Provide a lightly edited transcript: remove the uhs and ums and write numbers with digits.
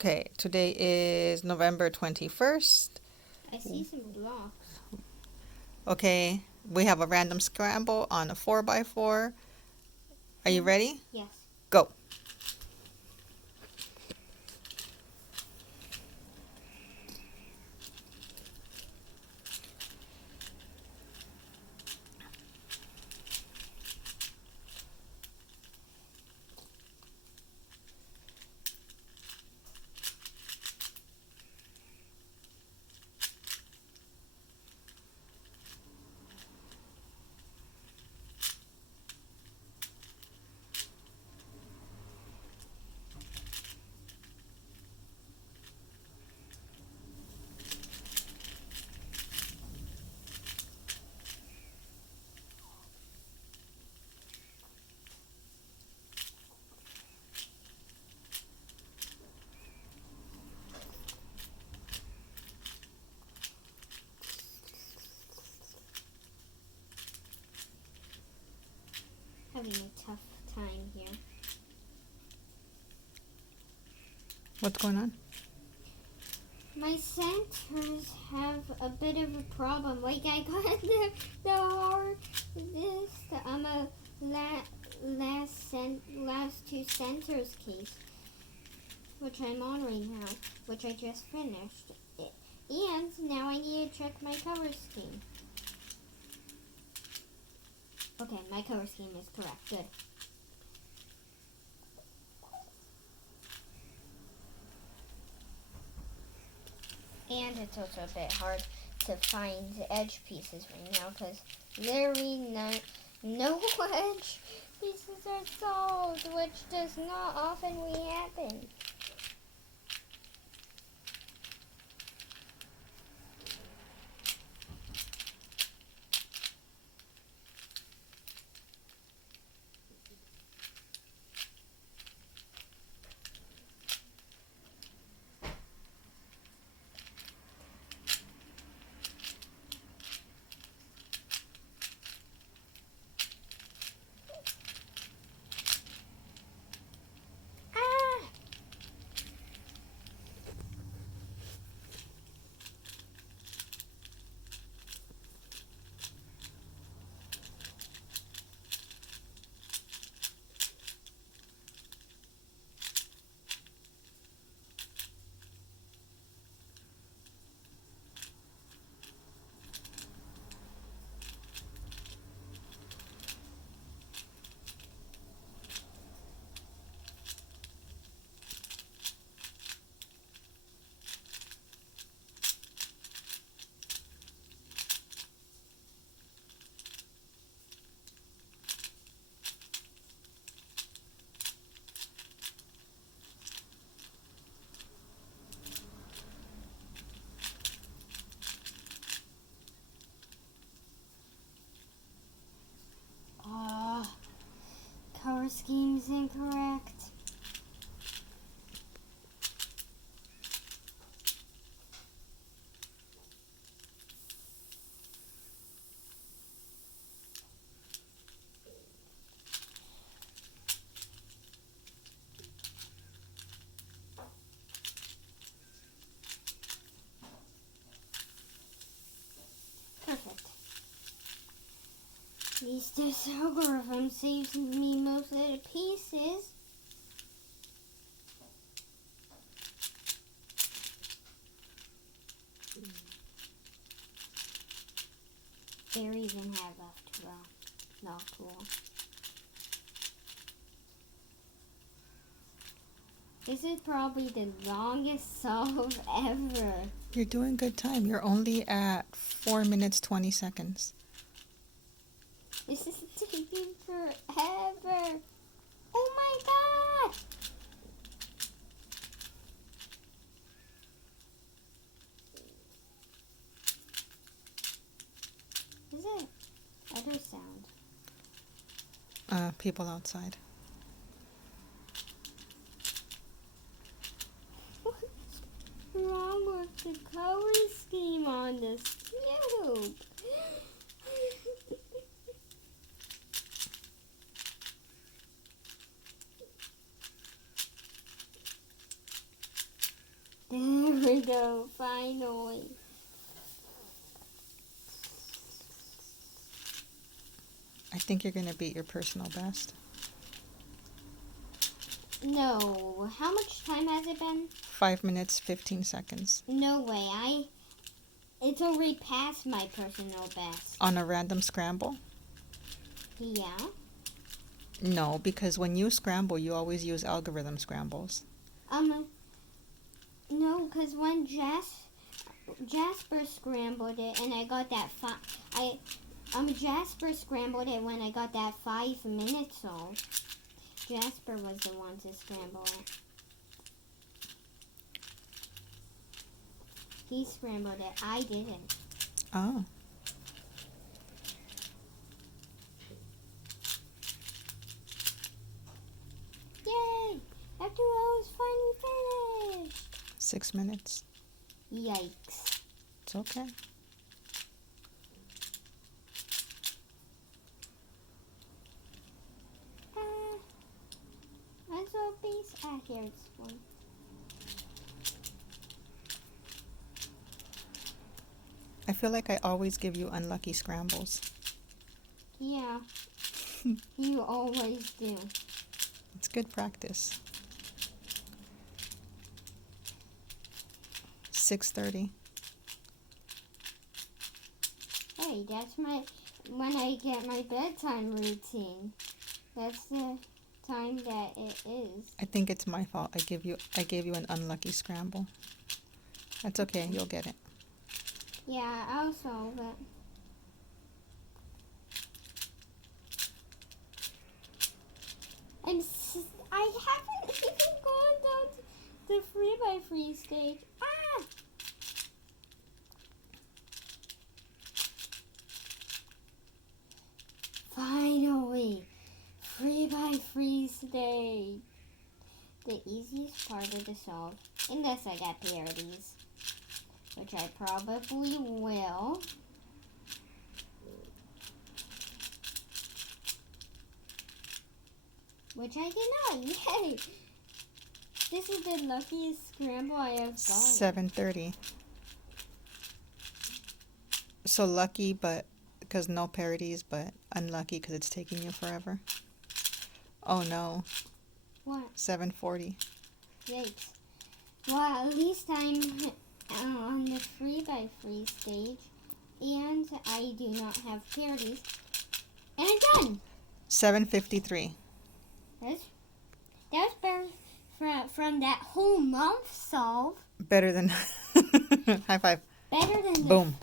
Okay, today is November 21st. I see some blocks. Okay, we have a random scramble on a 4x4. Are you ready? Yes. Go. Having a tough time here. What's going on? My centers have a bit of a problem. Like I got the last two centers case, which I'm on right now, which I just finished. And now I need to check my color scheme. Okay, my color scheme is correct. Good. And it's also a bit hard to find edge pieces right now because literally no edge pieces are solved, which does not often happen. Ah! Color scheme's incorrect. Perfect. At least this algorithm saves me most of the pieces. There even had left to row. Not cool. This is probably the longest solve ever. You're doing good time. You're only at 4 minutes 20 seconds. This is taking forever. Oh my god! Is it other sound? People outside. What's wrong with the color scheme on this cube? There we go, finally. I think you're going to beat your personal best. No, how much time has it been? 5 minutes, 15 seconds. No way, it's already past my personal best. On a random scramble? Yeah? No, because when you scramble, you always use algorithm scrambles. No, because when Jasper scrambled it and I got that Jasper scrambled it when I got that 5 minutes old. Jasper was the one to scramble it. He scrambled it. I didn't. Oh. Yay! After all is finally finished. 6 minutes. Yikes. It's okay. Let's hope these. Here it's one. I feel like I always give you unlucky scrambles. Yeah. You always do. It's good practice. 6:30. Hey, that's when I get my bedtime routine. That's the time that it is. I think it's my fault. I gave you an unlucky scramble. That's okay. You'll get it. Yeah, I'll solve it. I haven't even gone down to the 3x3 stage. Ah! Finally, 3x3 stage. The easiest part of the solve, unless I got parodies, which I probably will. Which I did not. Yay! This is the luckiest scramble I have done. 7:30. So lucky, but because no parodies, but unlucky because it's taking you forever. Oh no. What? 7:40. Yikes. Well, at least I'm on the 3x3 stage, and I do not have parodies. And I'm done! 7:53. That's better from that whole month solve. Better than high five. Better than Boom.